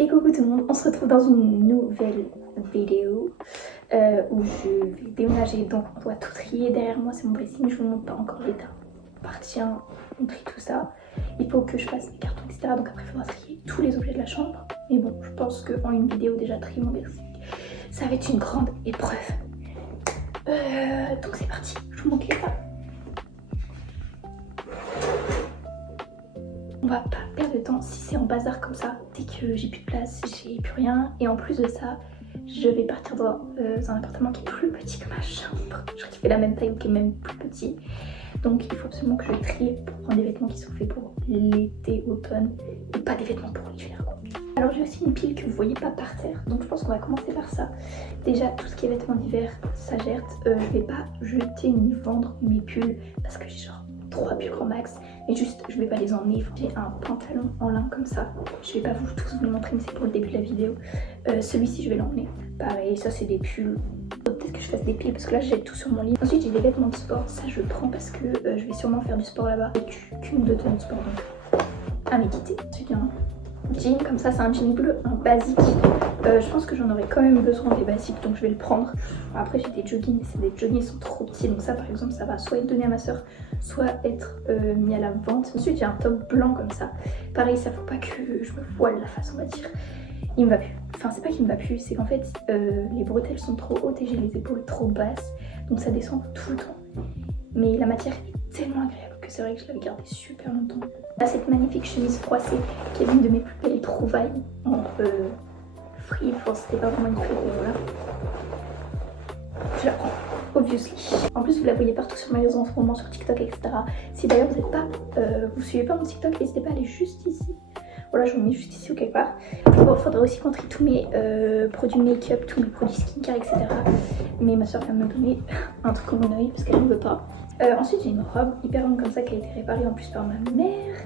Et coucou tout le monde, on se retrouve dans une nouvelle vidéo où je vais déménager, donc on doit tout trier. Derrière moi c'est mon dressing, je vous montre pas encore l'état. Appartient, on trie tout ça. Il faut que je fasse mes cartons, etc. Donc après il faudra trier tous les objets de la chambre. Mais bon, je pense qu'en une vidéo déjà trier mon dressing, ça va être une grande épreuve. Donc c'est parti, je vous montre l'état. On va pas perdre de temps. Si c'est en bazar comme ça, c'est que j'ai plus de place, j'ai plus rien. Et en plus de ça, je vais partir dans un appartement qui est plus petit que ma chambre. Je crois qu'il fait la même taille ou qui est même plus petit. Donc il faut absolument que je trie pour prendre des vêtements qui sont faits pour l'été, automne, et pas des vêtements pour l'hiver. Alors j'ai aussi une pile que vous voyez pas par terre, donc je pense qu'on va commencer par ça. Déjà tout ce qui est vêtements d'hiver, ça gère. Je vais pas jeter ni vendre mes pulls parce que j'ai genre 3 pulls grand max, mais juste je vais pas les emmener. J'ai un pantalon en lin comme ça, je vais pas vous tous vous le montrer mais c'est pour le début de la vidéo. Celui-ci je vais l'emmener, pareil, ça c'est des pulls. Peut-être que je fasse des piles parce que là j'ai tout sur mon lit. Ensuite j'ai des vêtements de sport, ça je prends parce que je vais sûrement faire du sport là-bas avec qu'une ou deux tenues de sport, donc à méditer. Ensuite un jean comme ça, c'est un jean bleu, un basique. Je pense que j'en aurais quand même besoin des basiques, donc je vais le prendre. Après j'ai des joggings, mais c'est des joggings qui sont trop petits, donc ça par exemple ça va soit être donné à ma soeur, soit être mis à la vente. Ensuite j'ai un top blanc comme ça, pareil, ça faut pas que je me voile la face, on va dire. Il me va plus, enfin c'est pas qu'il me va plus, c'est qu'en fait les bretelles sont trop hautes et j'ai les épaules trop basses, donc ça descend tout le temps. Mais la matière est tellement agréable que c'est vrai que je l'avais gardée super longtemps. Là cette magnifique chemise froissée qui est l'une de mes plus belles trouvailles en free, enfin c'était pas vraiment une free, mais voilà. Je la prends, obviously. En plus vous la voyez partout sur mes réseaux en ce moment, sur TikTok, etc. Si d'ailleurs vous êtes pas, vous suivez pas mon TikTok, n'hésitez pas à aller juste ici. Voilà, je vous mets juste ici ou quelque part. Bon, il faudra aussi qu'on trie tous mes produits make-up, tous mes produits skincare, etc. Mais ma soeur vient de me donner un truc en mon oeil parce qu'elle ne veut pas. Ensuite j'ai une robe hyper longue comme ça qui a été réparée en plus par ma mère.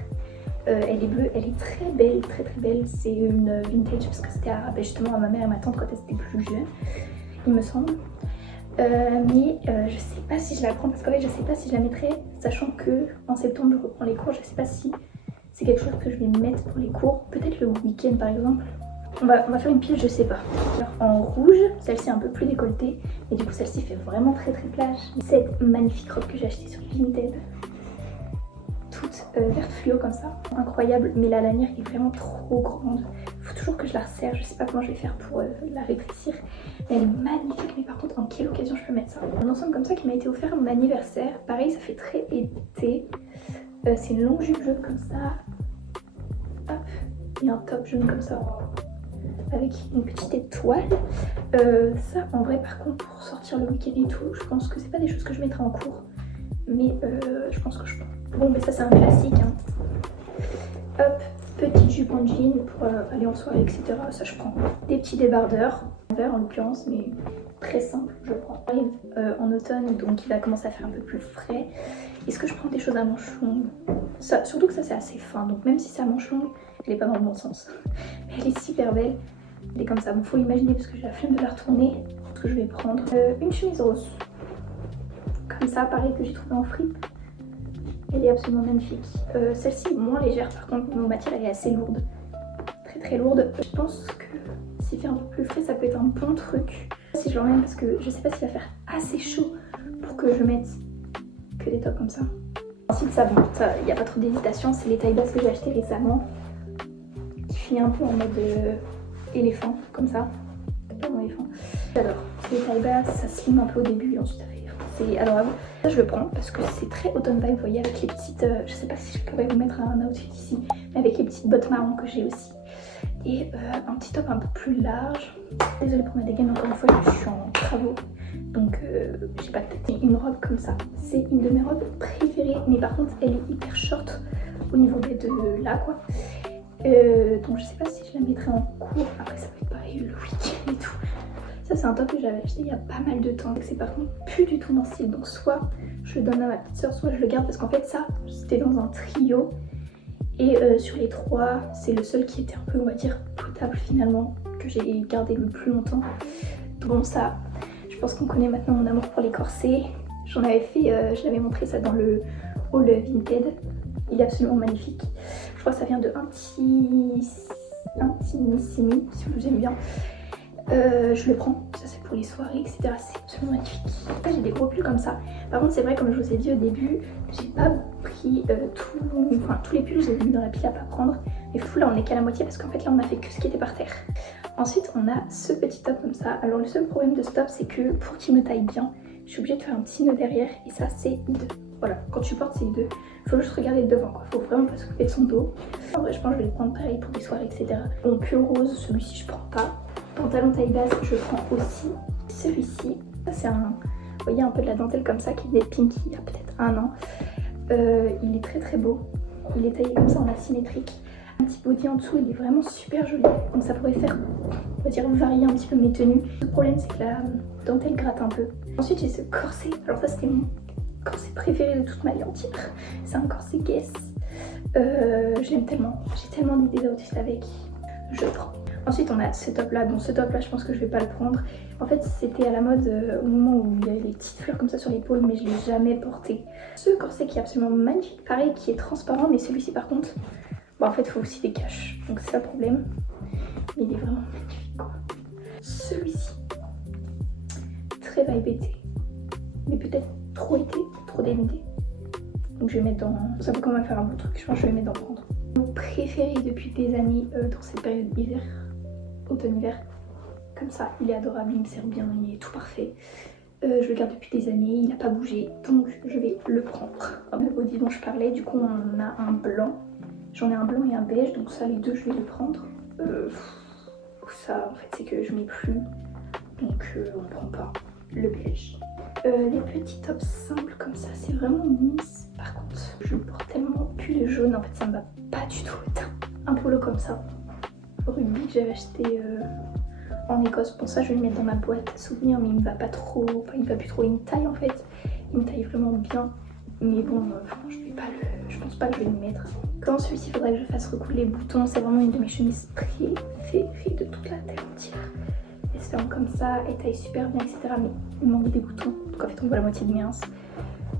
Elle est bleue, elle est très belle, très belle. C'est une vintage parce que c'était justement à ma mère et ma tante quand elles étaient plus jeunes, il me semble. Mais je sais pas si je la prends parce qu'en fait je sais pas si je la mettrai, sachant que en septembre je reprends les cours. Je sais pas si c'est quelque chose que je vais mettre pour les cours, peut-être le week-end par exemple. On va faire une pile, je sais pas. En rouge, celle-ci est un peu plus décolletée et du coup celle-ci fait vraiment très plage. Cette magnifique robe que j'ai achetée sur Vinted, toute verte fluo comme ça, incroyable, mais la lanière est vraiment trop grande. Il faut toujours que je la resserre, je sais pas comment je vais faire pour la rétrécir. Elle est magnifique, mais par contre en quelle occasion je peux mettre ça? Un ensemble comme ça qui m'a été offert à mon anniversaire, pareil ça fait très été. C'est une longue jupe jaune comme ça, hop, et un top jaune comme ça, avec une petite étoile. Ça en vrai par contre pour sortir le week-end et tout, je pense que c'est pas des choses que je mettrai en cours, mais je pense que je peux. Bon, mais ça c'est un classique, hein. Hop, petite jupe en jean pour aller en soirée, etc. Ça je prends. Des petits débardeurs, en vert en l'occurrence, mais très simple, je prends. J'arrive en automne, donc il va commencer à faire un peu plus frais. Est-ce que je prends des choses à manches longues? Surtout que ça c'est assez fin, donc même si c'est à manches longues, elle est pas dans le bon sens. Mais elle est super belle. Elle est comme ça, bon faut imaginer parce que j'ai la flemme de la retourner. Ce que je vais prendre une chemise rose. Comme ça, pareil que j'ai trouvé en fripe. Elle est absolument magnifique. Celle-ci est moins légère par contre, mon matière elle est assez lourde. Très lourde. Je pense que s'il fait un peu plus frais, ça peut être un bon truc. Si je l'emmène parce que je sais pas s'il va faire assez chaud pour que je mette que des tops comme ça. Ensuite ça, bon, il n'y a pas trop d'hésitation, c'est les tailles basses que j'ai achetées récemment. Qui fait un peu en mode éléphant, comme ça. Pas mon éléphant. J'adore. C'est les tailles basses, ça slim un peu au début et ensuite ça fait... C'est adorable. Ça je le prends parce que c'est très automne vibe, vous voyez, avec les petites... je sais pas si je pourrais vous mettre un outfit ici, mais avec les petites bottes marron que j'ai aussi. Et un petit top un peu plus large. Désolée pour ma dégaine, encore une fois, je suis en travaux. Donc j'ai pas de tête. Et une robe comme ça, c'est une de mes robes préférées. Mais par contre, elle est hyper short au niveau de là, quoi. Donc je sais pas si je la mettrai en cours. Après ça peut être pareil le week-end et tout. Ça c'est un top que j'avais acheté il y a pas mal de temps. C'est par contre plus du tout mon style. Donc soit je le donne à ma petite soeur, soit je le garde. Parce qu'en fait ça, c'était dans un trio. Et sur les trois, c'est le seul qui était un peu, on va dire, potable finalement. Que j'ai gardé le plus longtemps. Bon ça, je pense qu'on connaît maintenant mon amour pour les corsets. J'en avais fait, je l'avais montré ça dans le haul Vinted. Il est absolument magnifique. Je crois que ça vient de 1,6 intimissimi, si vous aimez bien. Je le prends, ça c'est pour les soirées, etc. C'est absolument magnifique. Là j'ai des gros pulls comme ça. Par contre c'est vrai, comme je vous ai dit au début, j'ai pas pris tous les pulls, je les ai mis dans la pile à pas prendre. Mais fou, là on est qu'à la moitié parce qu'en fait là on a fait que ce qui était par terre. Ensuite on a ce petit top comme ça. Alors le seul problème de ce top c'est que pour qu'il me taille bien, je suis obligée de faire un petit nœud derrière et ça c'est hideux. Voilà, quand tu portes c'est hideux. Faut juste regarder devant quoi, faut vraiment pas s'occuper de son dos. En vrai je pense que je vais le prendre pareil pour des soirées, etc. Bon, pull rose, celui-ci je prends pas. Pantalon taille basse, je prends aussi celui-ci. Ça c'est un, vous voyez un peu de la dentelle comme ça qui est pink il y a peut-être 1 an. Il est très très beau. Il est taillé comme ça en asymétrique. Un petit body en dessous, il est vraiment super joli. Donc ça pourrait faire, on va dire, varier un petit peu mes tenues. Le problème c'est que la dentelle gratte un peu. Ensuite j'ai ce corset. Alors ça c'était mon corset préféré de toute ma vie entière. C'est un corset Guess. J'aime tellement. J'ai tellement d'idées d'outfit avec. Je prends. Ensuite on a ce top là, bon ce top là je pense que je vais pas le prendre. En fait c'était à la mode au moment où il y avait les petites fleurs comme ça sur l'épaule, mais je l'ai jamais porté. Ce corset qui est absolument magnifique, pareil qui est transparent, mais celui-ci par contre, bon en fait il faut aussi des caches, donc c'est ça le problème. Mais il est vraiment magnifique quoi. Celui-ci, très vibe été, mais peut-être trop été, trop dénudé. Donc je vais mettre dans, ça peut quand même faire un bon truc, je pense que je vais mettre dans le prendre. Mon préféré depuis des années dans cette période d'hiver, automne-hiver, comme ça, il est adorable, il me sert bien, il est tout parfait. Je le garde depuis des années, il n'a pas bougé, donc je vais le prendre. Le body dont je parlais, du coup on a un blanc, j'en ai un blanc et un beige, donc ça les deux je vais les prendre. Ça en fait c'est que je mets plus, donc on ne prend pas le beige. Les petits tops simples comme ça, c'est vraiment mince. Par contre, je porte tellement plus le jaune, en fait ça me va pas du tout. Un polo comme ça, rugby que j'avais acheté en Écosse. Bon ça je vais le mettre dans ma boîte à souvenirs, mais il me va pas trop, enfin il me va plus trop, il me taille en fait. Il me taille vraiment bien, mais bon je pense pas que je vais le mettre. Quand celui-ci il faudrait que je fasse recoudre les boutons, c'est vraiment une de mes chemises préférées de toute la terre entière. Elle se ferme comme ça, elle taille super bien, etc. Mais il manque des boutons, donc en fait on voit la moitié de mes ins.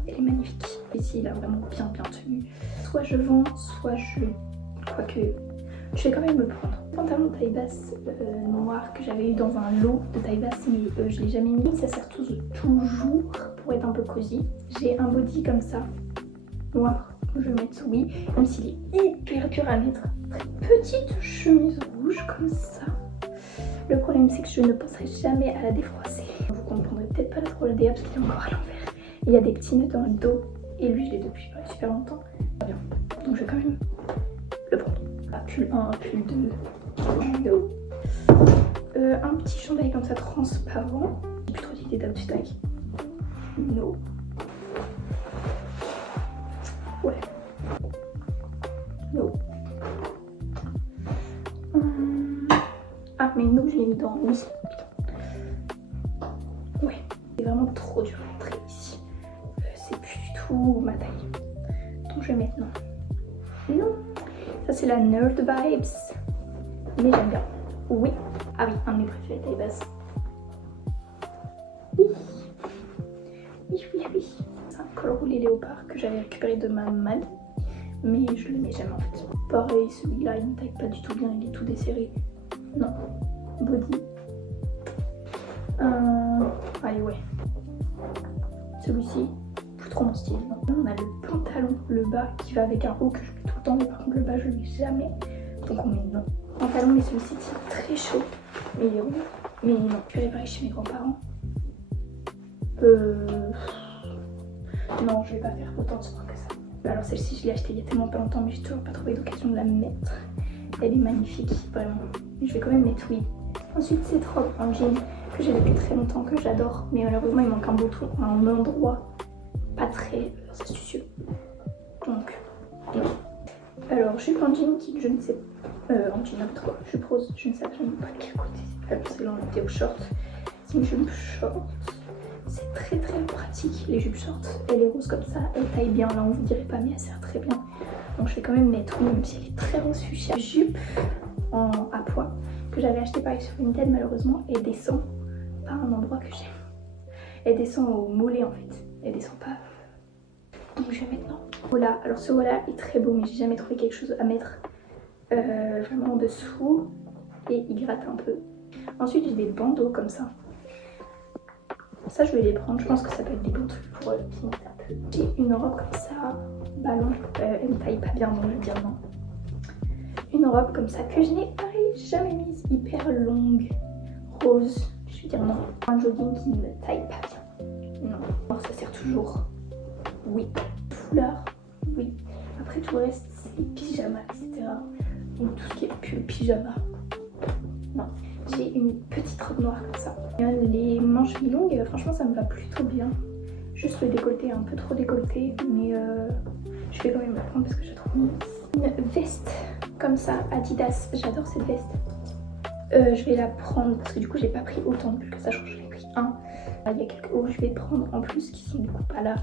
Elle est magnifique. Ici il a vraiment bien tenu. Soit je vends, soit quoique je vais quand même le prendre. Pantalon taille basse noir que j'avais eu dans un lot de taille basse, mais je l'ai jamais mis. Ça sert toujours pour être un peu cosy. J'ai un body comme ça, noir, je vais mettre oui, même s'il est hyper dur à mettre. Petite chemise rouge comme ça. Le problème c'est que je ne penserai jamais à la défroisser. Vous comprendrez peut-être pas trop le déa parce qu'il est encore à l'envers. Il y a des petits nœuds dans le dos et lui je l'ai depuis super longtemps. Bien. Donc je vais quand même le prendre. Pull 1, pull 2, no. Un petit chandail comme ça transparent. J'ai plus trop d'idées d'outfit avec. No. Ouais. No. Ah mais no je l'ai mis dans oui. Ouais. C'est vraiment trop dur à entrer ici. C'est plus du tout ma taille. Donc je vais mettre non. Non. Ça c'est la Nerd Vibes, mais j'aime bien. Oui. Ah oui, un de mes préférés taille basse. Oui. C'est un col roulé léopard que j'avais récupéré de ma mamie, mais je le mets jamais en fait. Pareil, celui-là il ne taille pas du tout bien, il est tout desserré. Non. Body. Allez ouais. Celui-ci, plus trop mon style. Non. On a le pantalon, le bas qui va avec un haut que je mets tout le temps, mais par contre le bas je le mets jamais. Donc on met non. Pantalon, mais celui-ci est très chaud. Mais il est rouge. Mais non, je vais réparer chez mes grands-parents. Non, je vais pas faire autant de sport que ça. Alors celle-ci je l'ai achetée il y a tellement pas longtemps, mais j'ai toujours pas trouvé d'occasion de la mettre. Elle est magnifique, vraiment. Je vais quand même mettre oui. Ensuite cette robe en jean que j'ai depuis très longtemps, que j'adore, mais malheureusement il manque un endroit pas très astucieux. Donc non. Alors jupe en jean qui je ne sais pas, en jean n'importe quoi, jupe rose, je ne sais absolument pas de quel côté. Alors c'est dans la vidéo short, c'est une jupe short. C'est très pratique les jupes short. Elle est rose comme ça, elle taille bien, là on vous dirait pas mais elle sert très bien. Donc je vais quand même mettre oui, même si elle est très rose fuchsia. Jupe à pois que j'avais acheté pareil sur Vinted, malheureusement elle descend pas à un endroit que j'aime. Elle descend au mollet en fait, elle descend pas. Donc je vais mettre non. Voilà, alors ce voilà est très beau mais j'ai jamais trouvé quelque chose à mettre vraiment en dessous et il gratte un peu. Ensuite j'ai des bandeaux comme ça. Ça je vais les prendre, je pense que ça peut être des bons trucs pour pimenter un peu. J'ai une robe comme ça, ballon, elle me taille pas bien donc je vais dire non. Une robe comme ça que je n'ai pareil jamais mise, hyper longue, rose, je vais dire non. Un jogging qui ne me taille pas bien, non. Alors ça sert toujours, oui. Foulard, oui. Après tout le reste c'est pyjama, etc. Donc tout ce qui est pull, pyjama, non. J'ai une petite robe noire comme ça. Les manches mi-longues, franchement ça me va plutôt bien. Juste le décolleté, un peu trop décolleté, mais je vais quand même la prendre parce que je la trouve mise. Une veste comme ça, Adidas, j'adore cette veste. Je vais la prendre parce que du coup j'ai pas pris autant de bulles que ça, je crois que j'en ai pris un. Il y a quelques hauts que je vais prendre en plus qui sont du coup pas là.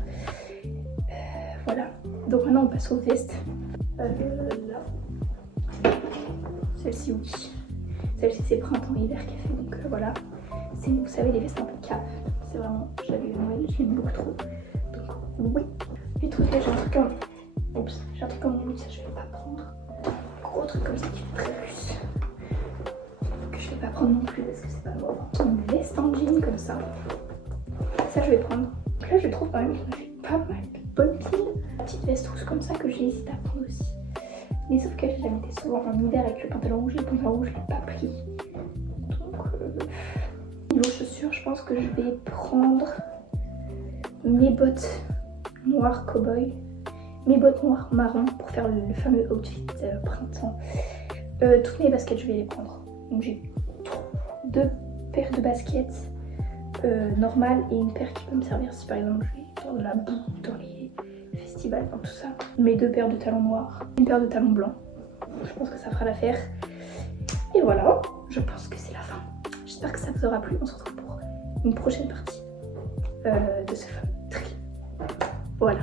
Voilà, donc maintenant on passe aux vestes. Là. Celle-ci oui. Celle-ci c'est printemps-hiver qu'elle fait, donc voilà. C'est, vous savez, les vestes un peu cap. C'est vraiment, j'avais eu Noël, je l'aime beaucoup trop. Donc oui. Les trucs là, j'ai un truc comme... Oups, j'ai un truc comme mon ça je vais pas prendre. Gros truc comme ça qui fait très plus. Que je vais pas prendre non plus parce que c'est pas moi. Une veste en jean comme ça. Ça je vais prendre. Donc là je trouve quand même qu'on a fait pas mal de bonnes piles. La petite veste rouge comme ça que j'ai hésité à prendre aussi. Mais sauf que je la mettais souvent en hiver avec le pantalon rouge. Le pantalon rouge je l'ai pas pris. Donc niveau chaussures, je pense que je vais prendre mes bottes noires cow-boy, mes bottes noires marron pour faire le fameux outfit printemps. Toutes mes baskets, je vais les prendre. Donc j'ai 2 paires de baskets normales et une paire qui peut me servir si par exemple je vais dans la boue, dans les festivals, dans tout ça. Mes 2 paires de talons noirs, une paire de talons blancs. Je pense que ça fera l'affaire. Et voilà, je pense que c'est la fin. J'espère que ça vous aura plu. On se retrouve pour une prochaine partie de ce fameux tri. Voilà.